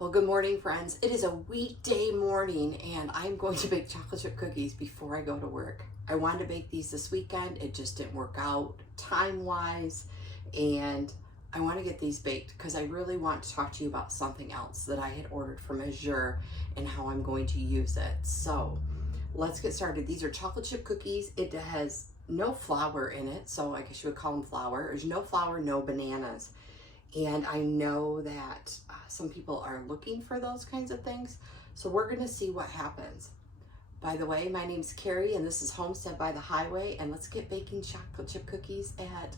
Well, good morning, friends. It is a weekday morning and I'm going to bake chocolate chip cookies before I go to work. I wanted to bake these this weekend. It just didn't work out time-wise, and I want to get these baked because I really want to talk to you about something else that I had ordered from Azure and how I'm going to use it. So let's get started. These are chocolate chip cookies. It has no flour in it, so I guess you would call them flour. There's no flour, no bananas. And I know that some people are looking for those kinds of things. So we're gonna see what happens. By the way, my name's Carrie and this is Homestead by the Highway, and let's get baking chocolate chip cookies at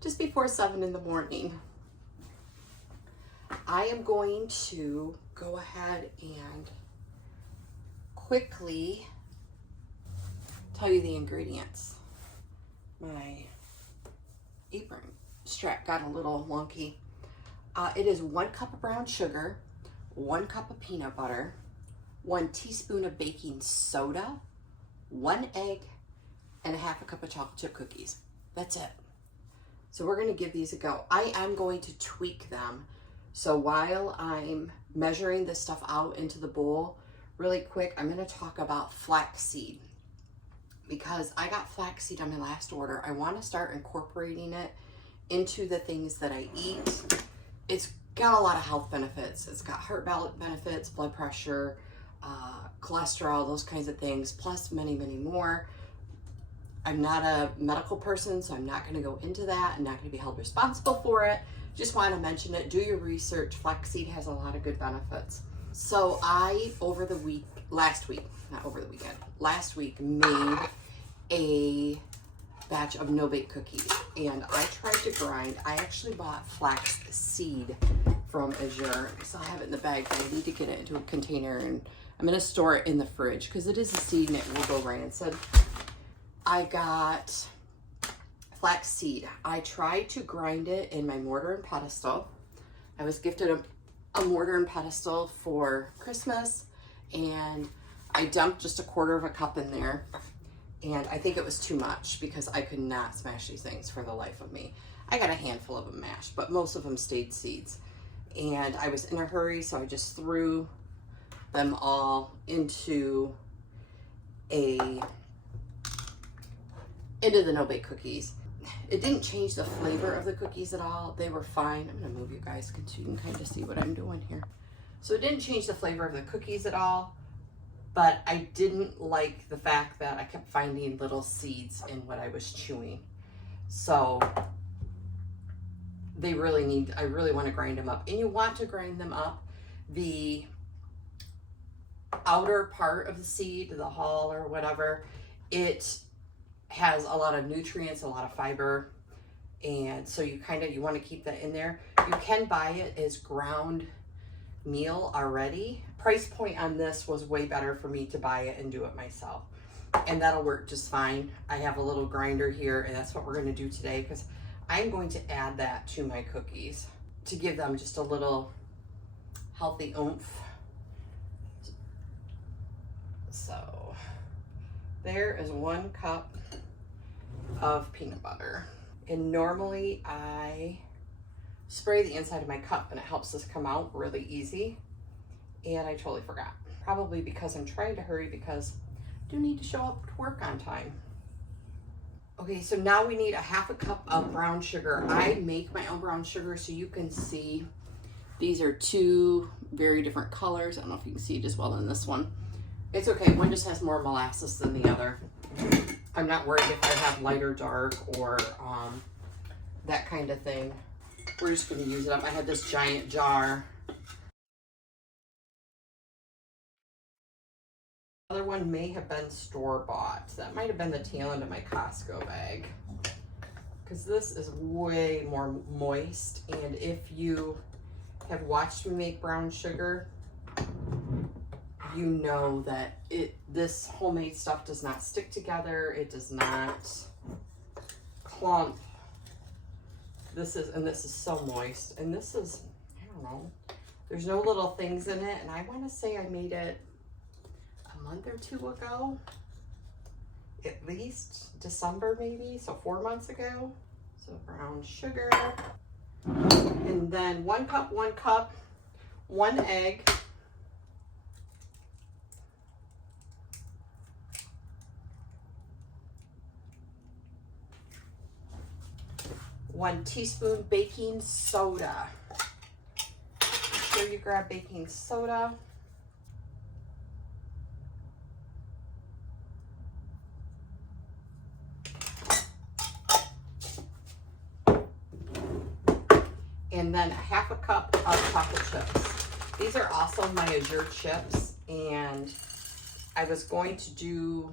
just before 7 in the morning. I am going to go ahead and quickly tell you the ingredients. My apron strap got a little wonky. It is 1 cup of brown sugar, 1 cup of peanut butter, 1 teaspoon of baking soda, 1 egg, and 1/2 cup of chocolate chip cookies. That's it. So we're gonna give these a go. I am going to tweak them. So while I'm measuring this stuff out into the bowl, really quick, I'm gonna talk about flaxseed. Because I got flaxseed on my last order, I wanna start incorporating it into the things that I eat. It's got a lot of health benefits. It's got heart benefits, blood pressure, cholesterol, those kinds of things, plus many, many more. I'm not a medical person, so I'm not going to go into that. I'm not going to be held responsible for it. Just want to mention it. Do your research. Flaxseed has a lot of good benefits. So I, last week made a batch of no-bake cookies, and I tried to grind. I actually bought flaxseed from Azure. I still have it in the bag, but I need to get it into a container, and I'm going to store it in the fridge because it is a seed and it will go rancid. I got flaxseed. I tried to grind it in my mortar and pestle. I was gifted a mortar and pestle for Christmas, and I dumped just 1/4 cup in there. And I think it was too much because I could not smash these things for the life of me. I got a handful of them mashed, but most of them stayed seeds. And I was in a hurry, so I just threw them all into the no-bake cookies. It didn't change the flavor of the cookies at all. They were fine. I'm gonna move you guys so you can kind of see what I'm doing here. So it didn't change the flavor of the cookies at all. But I didn't like the fact that I kept finding little seeds in what I was chewing. So I really want to grind them up. And you want to grind them up. The outer part of the seed, the hull or whatever, it has a lot of nutrients, a lot of fiber. And so you want to keep that in there. You can buy it as ground meal already. Price point on this was way better for me to buy it and do it myself, and that'll work just fine. I have a little grinder here, and that's what we're going to do today because I'm going to add that to my cookies to give them just a little healthy oomph. So there is 1 cup of peanut butter, and normally I spray the inside of my cup and it helps this come out really easy, and I totally forgot. Probably because I'm trying to hurry because I do need to show up to work on time. Okay, so now we need 1/2 cup of brown sugar. I make my own brown sugar, so you can see these are 2 very different colors. I don't know if you can see it as well in this one. It's okay, one just has more molasses than the other. I'm not worried if I have light or dark or that kind of thing. We're just going to use it up. I had this giant jar. The other one may have been store-bought. That might have been the tail end of my Costco bag, because this is way more moist. And if you have watched me make brown sugar, you know that this homemade stuff does not stick together. It does not clump. This is so moist, and this is, I don't know, there's no little things in it, and I want to say I made it a month or 2 ago, at least December maybe, so 4 months ago. So brown sugar, and then 1 cup, 1 cup, 1 egg, 1 teaspoon baking soda. Make sure you grab baking soda. And then 1/2 cup of chocolate chips. These are also my Azure chips, and I was going to do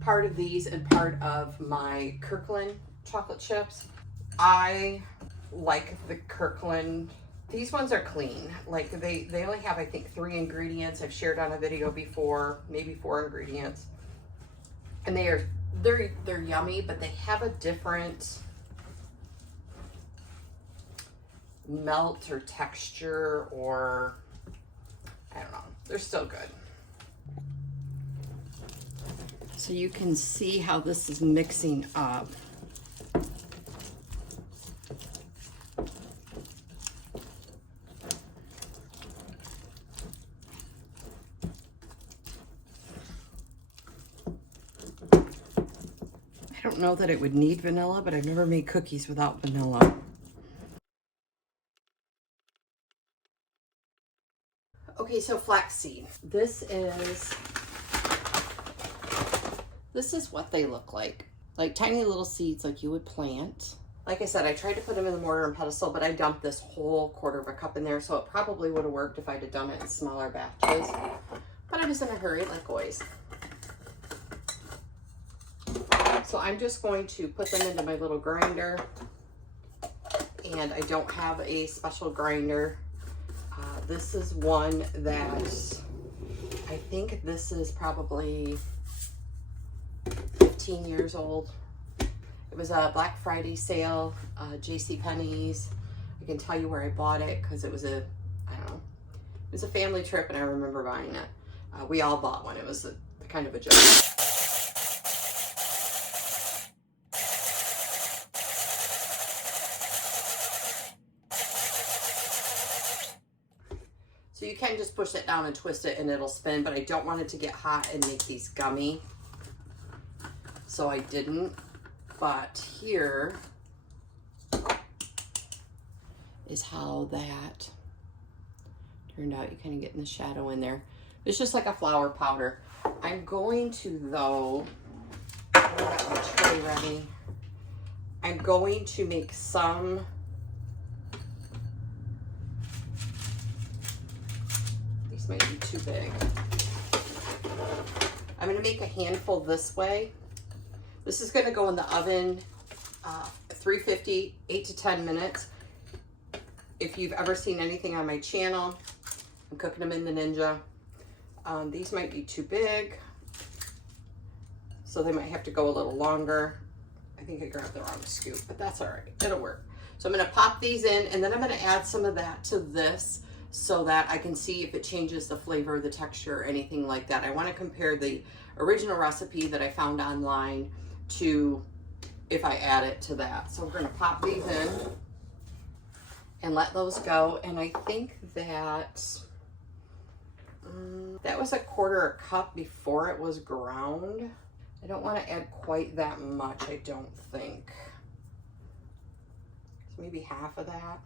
part of these and part of my Kirkland chocolate chips. I like the Kirkland. These ones are clean. Like they only have, I think, 3 ingredients. I've shared on a video before, maybe 4 ingredients. And they're yummy, but they have a different melt or texture, or I don't know. They're still good. So you can see how this is mixing up. I don't know that it would need vanilla, but I've never made cookies without vanilla. Okay, so flaxseed. This is what they look like tiny little seeds like you would plant. Like I said, I tried to put them in the mortar and pestle, but I dumped this whole 1/4 cup in there, so it probably would have worked if I'd have done it in smaller batches. But I was in a hurry, like always. So I'm just going to put them into my little grinder, and I don't have a special grinder. This is one that I think this is probably 15 years old. It was a Black Friday sale, JCPenney's. I can tell you where I bought it because it was I don't know, it was a family trip and I remember buying it. We all bought one. It was kind of a joke. So you can just push it down and twist it and it'll spin, but I don't want it to get hot and make these gummy. So I didn't, but here is how that turned out. You kind of get in the shadow in there. It's just like a flour powder. I'm going to, though, I've got my tray ready. I'm going to make some might be too big. I'm going to make a handful this way. This is going to go in the oven, 350, 8 to 10 minutes. If you've ever seen anything on my channel, I'm cooking them in the Ninja. These might be too big, so they might have to go a little longer. I think I grabbed the wrong scoop, but that's all right. It'll work. So I'm going to pop these in, and then I'm going to add some of that to this, so that I can see if it changes the flavor, the texture, or anything like that. I want to compare the original recipe that I found online to if I add it to that. So we're going to pop these in and let those go. And I think that that was 1/4 cup before it was ground. I don't want to add quite that much, I don't think. So maybe half of that.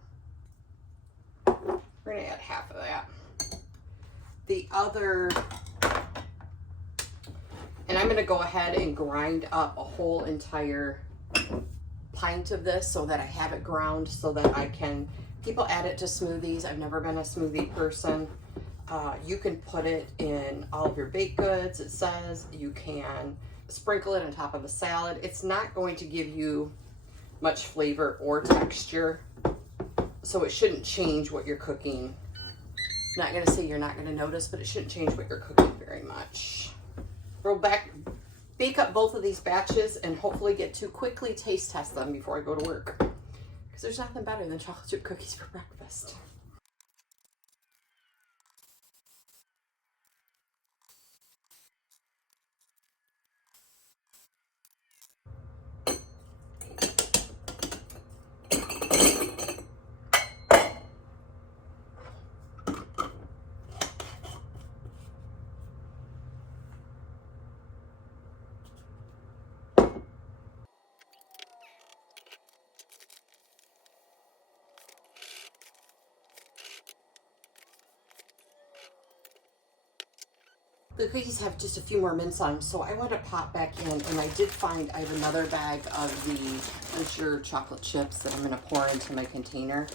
We're gonna add half of that. The other, and I'm gonna go ahead and grind up a whole entire pint of this so that I have it ground so that I can, people add it to smoothies. I've never been a smoothie person. You can put it in all of your baked goods, it says. You can sprinkle it on top of a salad. It's not going to give you much flavor or texture, so it shouldn't change what you're cooking. I'm not gonna say you're not gonna notice, but it shouldn't change what you're cooking very much. Bake up both of these batches and hopefully get to quickly taste test them before I go to work. Because there's nothing better than chocolate chip cookies for breakfast. The cookies have just a few more mints on them, so I want to pop back in, and I did find I have another bag of the Azure chocolate chips that I'm going to pour into my container.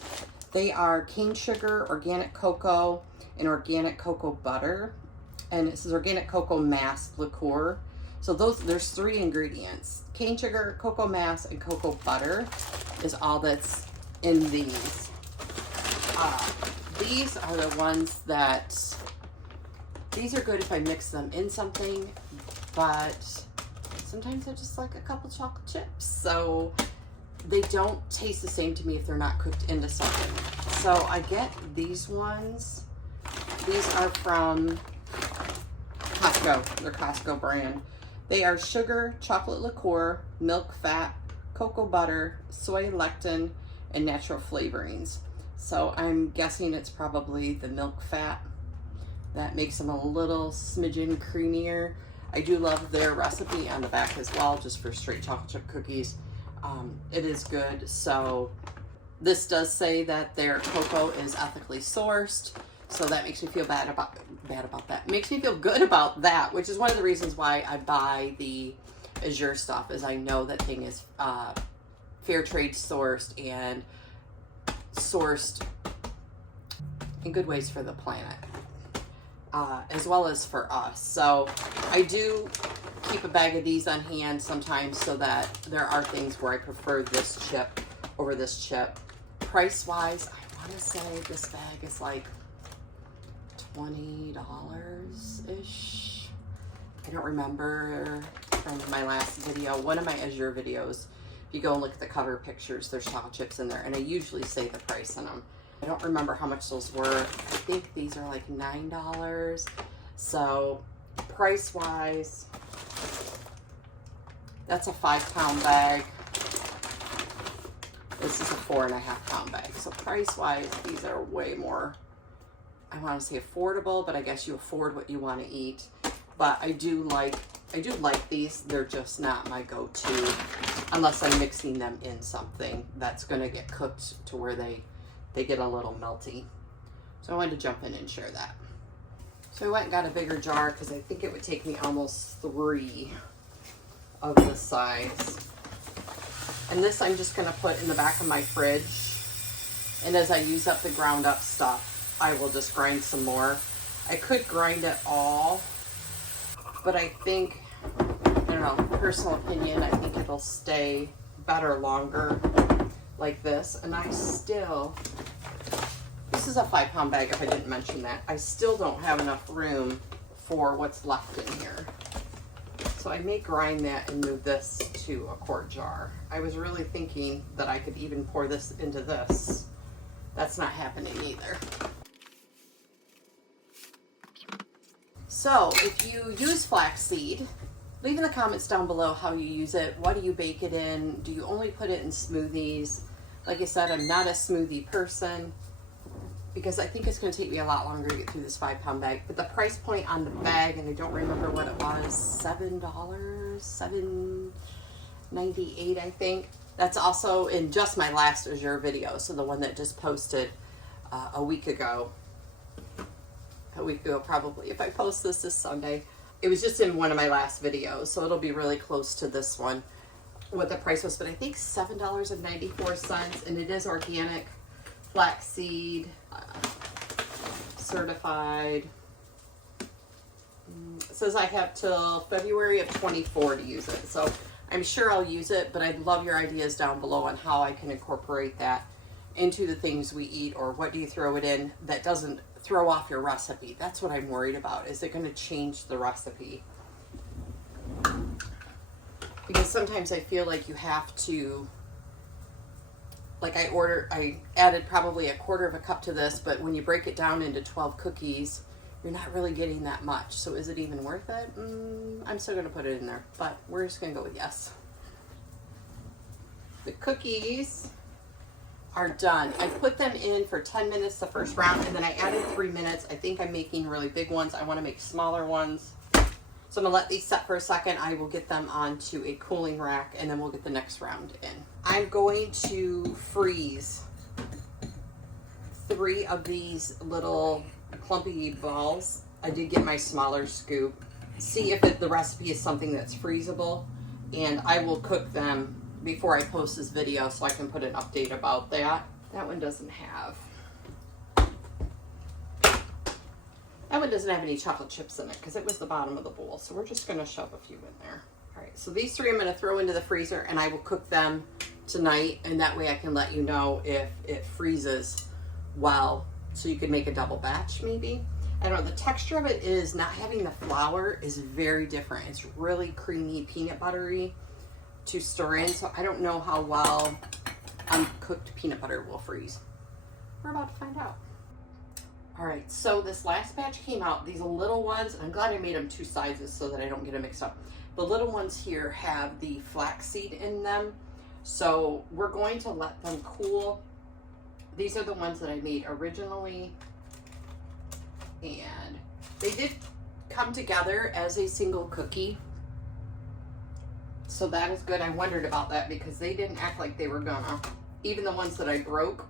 They are cane sugar, organic cocoa, and organic cocoa butter, and it says organic cocoa mass liqueur. So there's 3 ingredients: cane sugar, cocoa mass, and cocoa butter is all that's in these. These are the ones that, these are good if I mix them in something, but sometimes I just like a couple chocolate chips. So they don't taste the same to me if they're not cooked into something. So I get these ones. These are from Costco, their Costco brand. They are sugar, chocolate liqueur, milk fat, cocoa butter, soy lectin, and natural flavorings. So I'm guessing it's probably the milk fat that makes them a little smidgen creamier. I do love their recipe on the back as well, just for straight chocolate chip cookies. It is good. So this does say that their cocoa is ethically sourced, so that makes me feel bad about that. It makes me feel good about that, which is one of the reasons why I buy the Azure stuff, is I know that thing is fair trade sourced and sourced in good ways for the planet, as well as for us. So I do keep a bag of these on hand sometimes, so that there are things where I prefer this chip over this chip. Price wise, I want to say this bag is like $20-ish. I don't remember from my last video. One of my Azure videos, if you go and look at the cover pictures, there's chocolate chips in there, and I usually say the price on them. I don't remember how much those were. I think these are like $9. So price wise, that's a 5-pound bag. This is a 4.5-pound bag. So price wise, these are way more, I want to say affordable, but I guess you afford what you want to eat. But I do like these. They're just not my go-to unless I'm mixing them in something that's going to get cooked to where they get a little melty. So I wanted to jump in and share that. So I went and got a bigger jar because I think it would take me almost 3 of this size. And this I'm just going to put in the back of my fridge. And as I use up the ground up stuff, I will just grind some more. I could grind it all, but I think, I don't know, personal opinion, I think it'll stay better longer like this. And I still, this is a 5-pound bag if I didn't mention that. I still don't have enough room for what's left in here. So I may grind that and move this to a quart jar. I was really thinking that I could even pour this into this. That's not happening either. So if you use flaxseed, leave in the comments down below how you use it. What do you bake it in? Do you only put it in smoothies? Like I said, I'm not a smoothie person because I think it's going to take me a lot longer to get through this 5-pound bag. But the price point on the bag, and I don't remember what it was, $7, $7.98, I think. That's also in just my last Azure video, so the one that just posted a week ago probably, if I post this Sunday. It was just in one of my last videos, so it'll be really close to this one, what the price was, but I think $7.94, and it is organic, flaxseed, certified. It says I have till February of 24 to use it, so I'm sure I'll use it, but I'd love your ideas down below on how I can incorporate that into the things we eat, or what do you throw it in that doesn't throw off your recipe. That's what I'm worried about. Is it going to change the recipe? Because sometimes I feel like you have to, like I added probably 1/4 cup to this, but when you break it down into 12 cookies, you're not really getting that much. So is it even worth it? I'm still going to put it in there, but we're just going to go with yes. The cookies are done. I put them in for 10 minutes the first round, and then I added 3 minutes. I think I'm making really big ones. I want to make smaller ones. So I'm going to let these set for a second. I will get them onto a cooling rack, and then we'll get the next round in. I'm going to freeze 3 of these little clumpy balls I did get my smaller scoop. See if the recipe is something that's freezable, and I will cook them before I post this video so I can put an update about that. That one doesn't have any chocolate chips in it because it was the bottom of the bowl. So we're just gonna shove a few in there. All right, so these three I'm gonna throw into the freezer and I will cook them tonight, and that way I can let you know if it freezes well, so you can make a double batch maybe. I don't know, the texture of it is not having the flour is very different. It's really creamy, peanut buttery to stir in, so I don't know how well uncooked peanut butter will freeze. We're about to find out. All right, so this last batch came out, these little ones, and I'm glad I made them two sizes so that I don't get them mixed up. The little ones here have the flaxseed in them, so we're going to let them cool. These are the ones that I made originally, and they did come together as a single cookie, so that is good. I wondered about that because they didn't act like they were gonna. Even the ones that I broke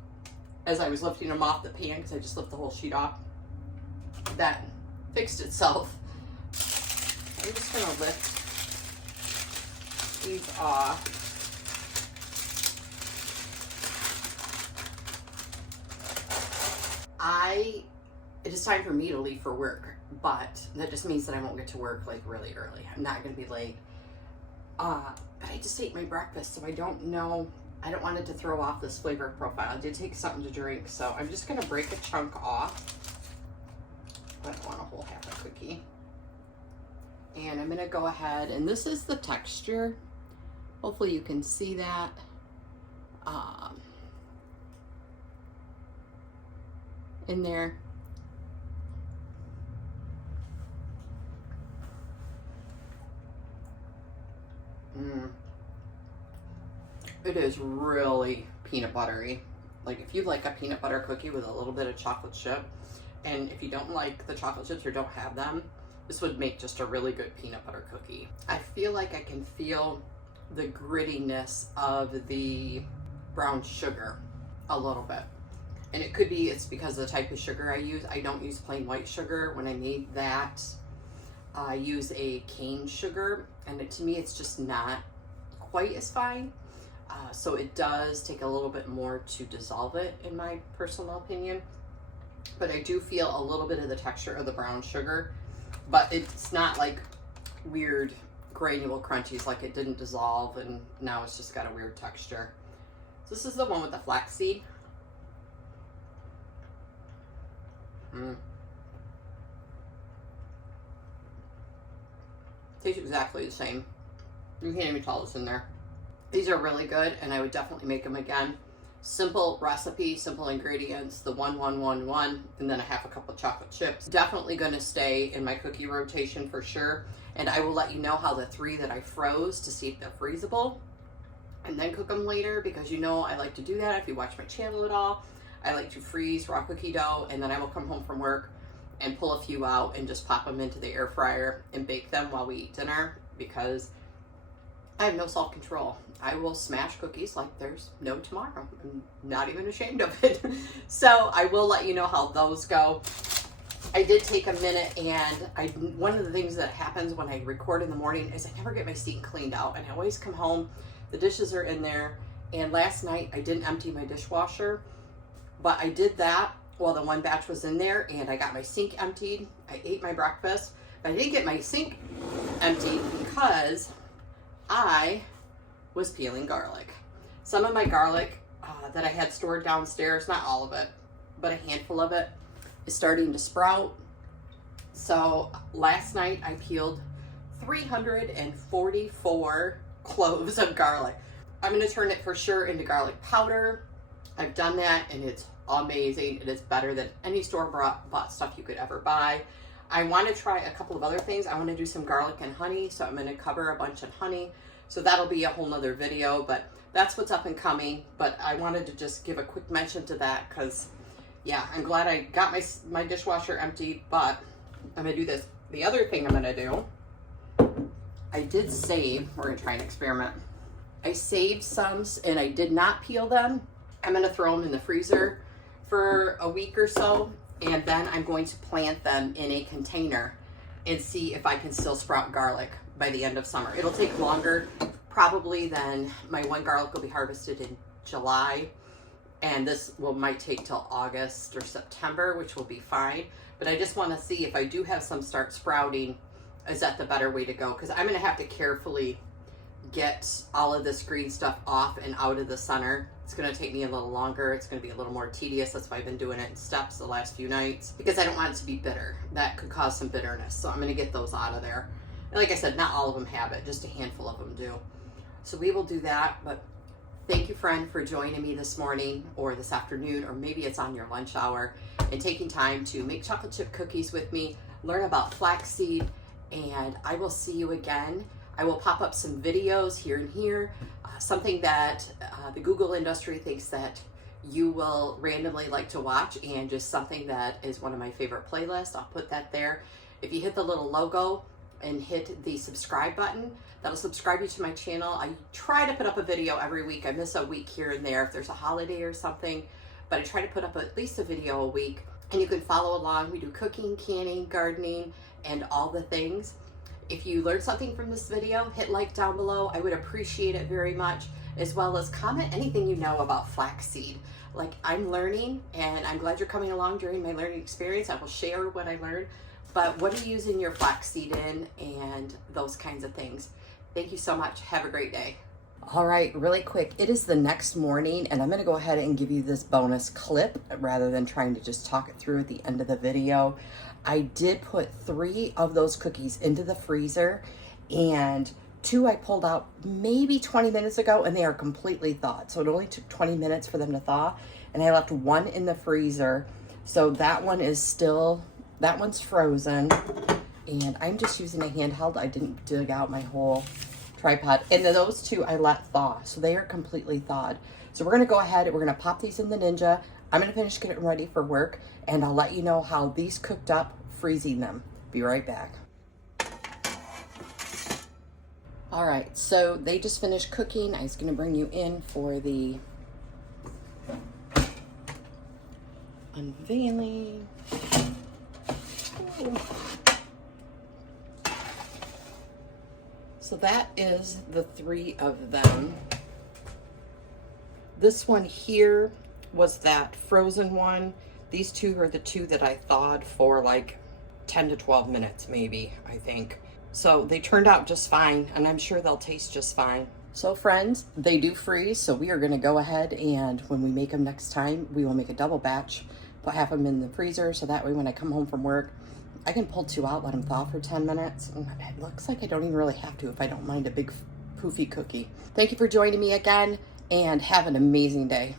as I was lifting them off the pan, because I just lifted the whole sheet off, that fixed itself. I'm just gonna lift these off. It is time for me to leave for work, but that just means that I won't get to work like really early. I'm not gonna be late. But I just ate my breakfast, so I don't know. I don't want it to throw off this flavor profile. I did take something to drink, so I'm just gonna break a chunk off. I don't want a whole half a cookie. And I'm gonna go ahead, and this is the texture. Hopefully you can see that. In there. It is really peanut buttery. Like if you like a peanut butter cookie with a little bit of chocolate chip, and if you don't like the chocolate chips or don't have them, this would make just a really good peanut butter cookie. I feel like I can feel the grittiness of the brown sugar a little bit. And it could be it's because of the type of sugar I use. I don't use plain white sugar. When I made that, I use a cane sugar, and to me it's just not quite as fine. So it does take a little bit more to dissolve it, in my personal opinion. But I do feel a little bit of the texture of the brown sugar, but it's not like weird granule crunchies, like it didn't dissolve and now it's just got a weird texture. So this is the one with the flaxseed. Tastes exactly the same. You can't even tell it's in there. These are really good, and I would definitely make them again. Simple recipe, simple ingredients, the 1, 1, 1, 1, and then a half a cup of chocolate chips. Definitely going to stay in my cookie rotation for sure. And I will let you know how the 3 that I froze to see if they're freezable, and then cook them later, because you know I like to do that. If you watch my channel at all, I like to freeze raw cookie dough, and then I will come home from work and pull a few out and just pop them into the air fryer and bake them while we eat dinner, because I have no self-control. I will smash cookies like there's no tomorrow. I'm not even ashamed of it. So I will let you know how those go. I did take a minute, and one of the things that happens when I record in the morning is I never get my sink cleaned out, and I always come home, the dishes are in there. And last night I didn't empty my dishwasher, but I did that while the one batch was in there, and I got my sink emptied. I ate my breakfast, but I didn't get my sink emptied because I was peeling garlic. Some of my garlic that I had stored downstairs, not all of it, but a handful of it, is starting to sprout. So last night I peeled 344 cloves of garlic. I'm gonna turn it for sure into garlic powder. I've done that, and it's amazing. It is better than any store-bought stuff you could ever buy. I want to try a couple of other things. I want to do some garlic and honey, so I'm going to cover a bunch of honey. So that'll be a whole nother video, but that's what's up and coming. But I wanted to just give a quick mention to that because, yeah, I'm glad I got my dishwasher empty, but I'm going to do this. The other thing I'm going to do, I did save, we're going to try an experiment. I saved some, and I did not peel them. I'm going to throw them in the freezer for a week or so and then I'm going to plant them in a container and see if I can still sprout garlic by the end of summer. It'll take longer probably than my one garlic will be harvested in July, and this might take till August or September, which will be fine. But I just want to see if I do have some start sprouting, is that the better way to go? Because I'm going to have to carefully get all of this green stuff off and out of the center. It's going to take me a little longer. It's going to be a little more tedious. That's why I've been doing it in steps the last few nights, because I don't want it to be bitter. That could cause some bitterness. So I'm going to get those out of there. And like I said, not all of them have it. Just a handful of them do. So we will do that. But thank you, friend, for joining me this morning or this afternoon, or maybe it's on your lunch hour, and taking time to make chocolate chip cookies with me, learn about flaxseed, and I will see you again. I will pop up some videos here and here, something that the Google industry thinks that you will randomly like to watch, and just something that is one of my favorite playlists. I'll put that there. If you hit the little logo and hit the subscribe button, that'll subscribe you to my channel. I try to put up a video every week. I miss a week here and there if there's a holiday or something, but I try to put up at least a video a week, and you can follow along. We do cooking, canning, gardening, and all the things. If you learned something from this video, hit like down below. I would appreciate it very much, as well as comment anything you know about flaxseed. Like, I'm learning, and I'm glad you're coming along during my learning experience. I will share what I learned, but what are you using your flaxseed in, and those kinds of things. Thank you so much. Have a great day. All right, really quick. It is the next morning, and I'm going to go ahead and give you this bonus clip rather than trying to just talk it through at the end of the video. I did put 3 of those cookies into the freezer, and 2 I pulled out maybe 20 minutes ago, and they are completely thawed. So it only took 20 minutes for them to thaw, and I left 1 in the freezer. So that one is still, that one's frozen, and I'm just using a handheld. I didn't dig out my whole tripod. And then those 2 I let thaw, so they are completely thawed. So we're gonna go ahead and we're gonna pop these in the Ninja. I'm gonna finish getting ready for work, and I'll let you know how these cooked up, freezing them. Be right back. All right, so they just finished cooking. I was gonna bring you in for the unveiling. Ooh. So that is the 3 of them. This one here was that frozen one. These 2 are the 2 that I thawed for like 10 to 12 minutes maybe, I think. So they turned out just fine, and I'm sure they'll taste just fine. So friends, they do freeze, so we are gonna go ahead, and when we make them next time, we will make a double batch, put half of them in the freezer, so that way when I come home from work, I can pull 2 out, let them thaw for 10 minutes. And it looks like I don't even really have to if I don't mind a big poofy cookie. Thank you for joining me again, and have an amazing day.